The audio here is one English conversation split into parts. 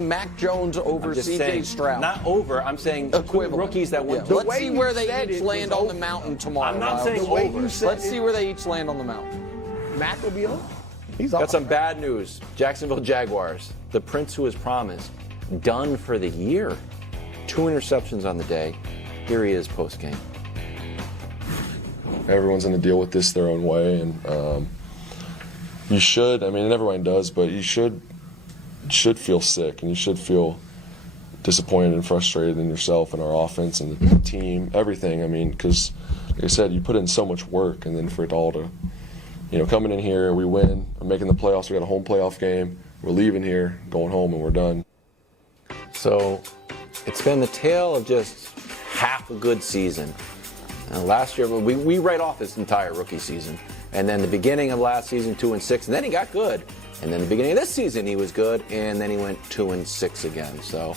Mac Jones over C.J. Stroud. Not over. I'm saying equivalent. Rookies that went. Yeah. Let's see where they each land on the mountain tomorrow. I'm not saying over. Let's see where they each land on the mountain. Mac will be on. He's Got some bad news. Jacksonville Jaguars. The Prince who was promised, done for the year. 2 interceptions on the day. Here he is post-game. Everyone's going to deal with this their own way, and you should. I mean, everyone does, but you should feel sick, and you should feel disappointed and frustrated in yourself and our offense and the team, everything. I mean, because, like I said, you put in so much work, and then for it all to, coming in here, we win, we're making the playoffs, we got a home playoff game, we're leaving here, going home, and we're done. So it's been the tale of just half a good season. And last year, we write off his entire rookie season. And then the beginning of last season, 2-6, and then he got good. And then the beginning of this season, he was good, and then he went 2-6 again. So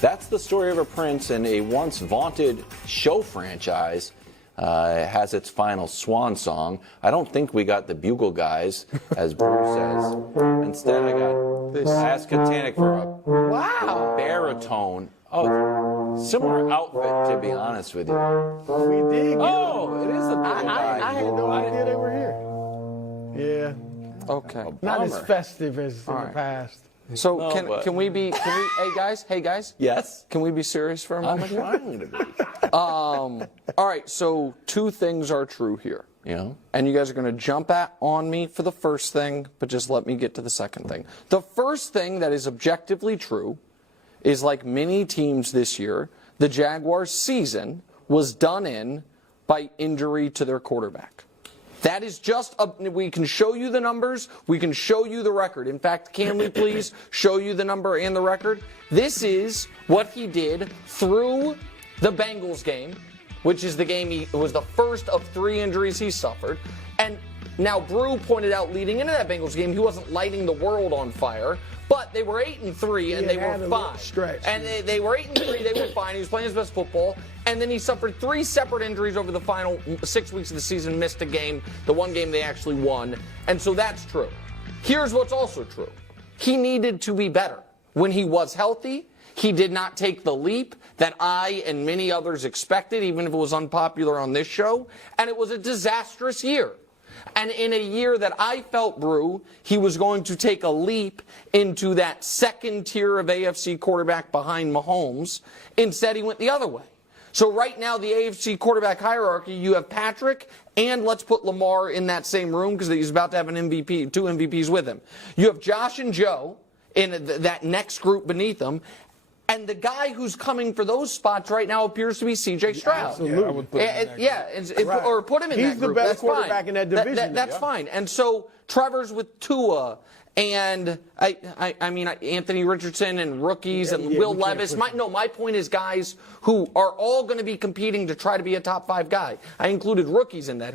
that's the story of a Prince, and a once vaunted show franchise has its final swan song. I don't think we got the Bugle Guys, as Bruce says. Instead, I asked Katanic for a baritone. Oh, similar outfit, to be honest with you. We did. It is the Bugle Guy. I had no idea they were here. Yeah. Okay. Not as festive as in the past. So can we be? Hey guys. Yes. Can we be serious for a moment? I'm trying to be. All right. So 2 things are true here. Yeah. And you guys are going to jump on me for the first thing, but just let me get to the second thing. The first thing that is objectively true is, like many teams this year, the Jaguars' season was done in by injury to their quarterback. That is just, we can show you the numbers, we can show you the record. In fact, can we please show you the number and the record? This is what he did through the Bengals game, which is the game it was the first of 3 injuries he suffered. And now Brew pointed out leading into that Bengals game, he wasn't lighting the world on fire, but they were 8-3 and they were fine. Stretch. And they were 8-3, they were fine. He was playing his best football. And then he suffered 3 separate injuries over the final 6 weeks of the season, missed a game, the one game they actually won. And so that's true. Here's what's also true. He needed to be better. When he was healthy, he did not take the leap that I and many others expected, even if it was unpopular on this show. And it was a disastrous year. And in a year that I felt, Brew, he was going to take a leap into that second tier of AFC quarterback behind Mahomes. Instead, he went the other way. So right now, the AFC quarterback hierarchy, you have Patrick, and let's put Lamar in that same room because he's about to have an MVP, 2 MVPs with him. You have Josh and Joe in that next group beneath them. And the guy who's coming for those spots right now appears to be C.J. Stroud. Absolutely. I would put him in that or put him in that group. He's the best quarterback in that division. That's fine. And so Trevor's with Tua, and I mean Anthony Richardson and rookies and Will Levis. My point is guys who are all going to be competing to try to be a top 5 guy. I included rookies in that.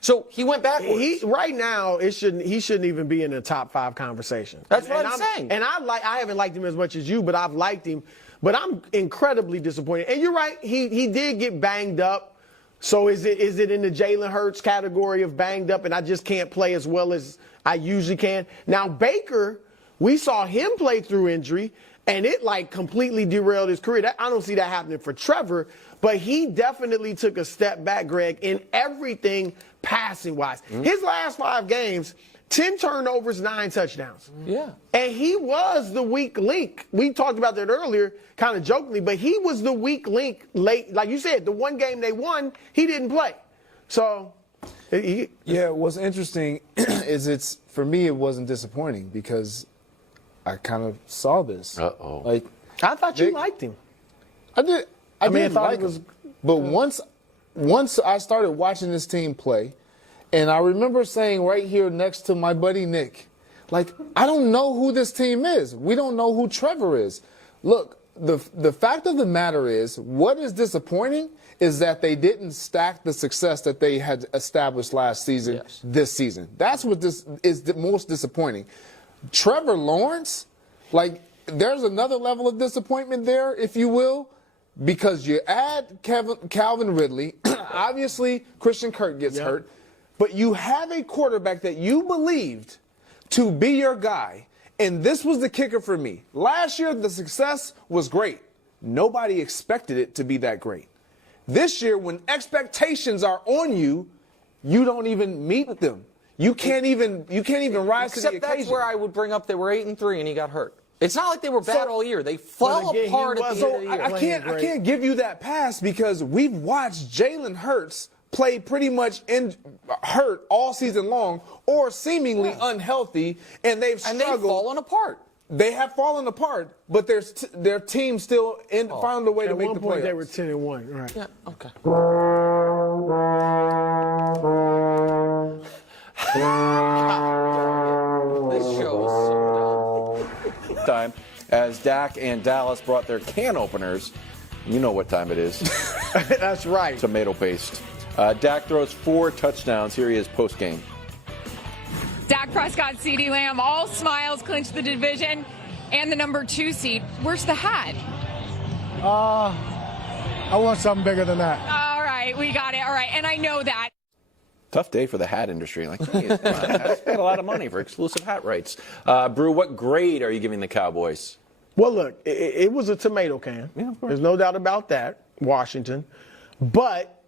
So he went backwards. Right now, he shouldn't even be in the top 5 conversation. That's what I'm saying. And I haven't liked him as much as you, but I've liked him. But I'm incredibly disappointed. And you're right, he did get banged up. So is it in the Jalen Hurts category of banged up and I just can't play as well as I usually can? Now Baker, we saw him play through injury, and it completely derailed his career. I don't see that happening for Trevor, but he definitely took a step back, Greg, in everything passing-wise. His last 5 games, 10 turnovers, 9 touchdowns. Yeah. And he was the weak link. We talked about that earlier, kind of jokingly, but he was the weak link late. Like you said, the one game they won, he didn't play. So, yeah, what's interesting is for me, it wasn't disappointing because I kind of saw this. Uh-oh. I thought you liked him. I did. I did like it was, him. But once I started watching this team play, and I remember saying right here next to my buddy Nick, I don't know who this team is. We don't know who Trevor is. Look, the fact of the matter is, what is disappointing is that they didn't stack the success that they had established last season, this season. That's what this is the most disappointing. Trevor Lawrence, there's another level of disappointment there, if you will, because you add Calvin Ridley, obviously Christian Kirk gets hurt, but you have a quarterback that you believed to be your guy, And this was the kicker for me. Last year, the success was great. Nobody expected it to be that great. This year, when expectations are on you, you don't even meet them. You can't even rise to the occasion. Except that's where I would bring up they were 8-3 and he got hurt. It's not like they were bad all year. They fell apart at the end of the year. I can't give you that pass because we've watched Jalen Hurts play pretty much hurt all season long or seemingly unhealthy, and they've struggled. And they've fallen apart. They have fallen apart, but their team still found a way to make the playoffs. They were 10-1, right? Yeah, okay. This show is so dumb. Time as Dak and Dallas brought their can openers. You know what time it is. That's right. Tomato paste. Dak throws 4 touchdowns. Here he is post-game. Dak Prescott, CeeDee Lamb, all smiles, clinch the division and the number 2 seed. Where's the hat? I want something bigger than that. All right, we got it. All right, and I know that. Tough day for the hat industry. Like, geez, I paid a lot of money for exclusive hat rights. Brew, what grade are you giving the Cowboys? Well, look, it was a tomato can. Yeah, of course. There's no doubt about that, Washington. But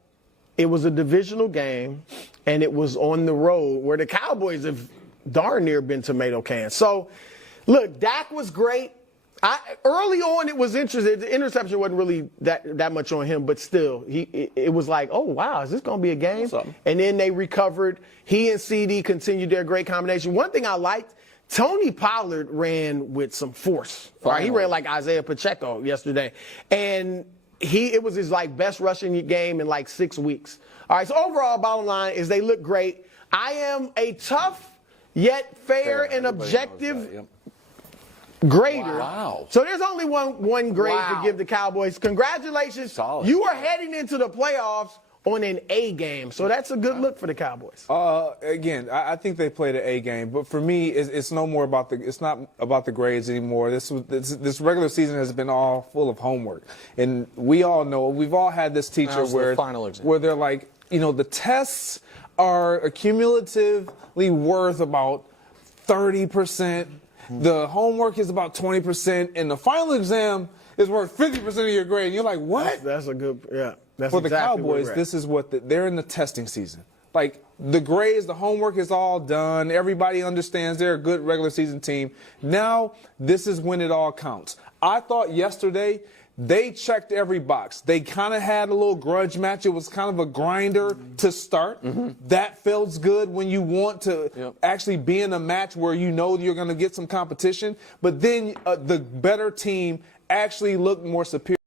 it was a divisional game, and it was on the road where the Cowboys have darn near been tomato cans. So, look, Dak was great. Early on, it was interesting. The interception wasn't really that much on him, but still, it was like, oh, wow, is this going to be a game? And then they recovered. He and CD continued their great combination. One thing I liked, Tony Pollard ran with some force. Right? He ran like Isaiah Pacheco yesterday. And it was his best rushing game in 6 weeks. All right, so overall, bottom line is they look great. I am a tough yet fair and objective grader. Wow. So there's only one grade to give the Cowboys. Congratulations. Solid. You are heading into the playoffs on an A game. So that's a good look for the Cowboys. Again, I think they played an A game, but for me, it's no more about it's not about the grades anymore. This regular season has been all full of homework, and we all know we've all had this teacher where they're like, the tests are accumulatively worth about 30%. The homework is about 20%, and the final exam is worth 50% of your grade. And you're like, what? That's a good, yeah. That's For the exactly Cowboys, this is they're in the testing season. The grades, the homework is all done. Everybody understands they're a good regular season team. Now, this is when it all counts. I thought yesterday they checked every box. They kind of had a little grudge match. It was kind of a grinder to start. That feels good when you want to actually be in a match where you know you're going to get some competition. But then the better team actually looked more superior.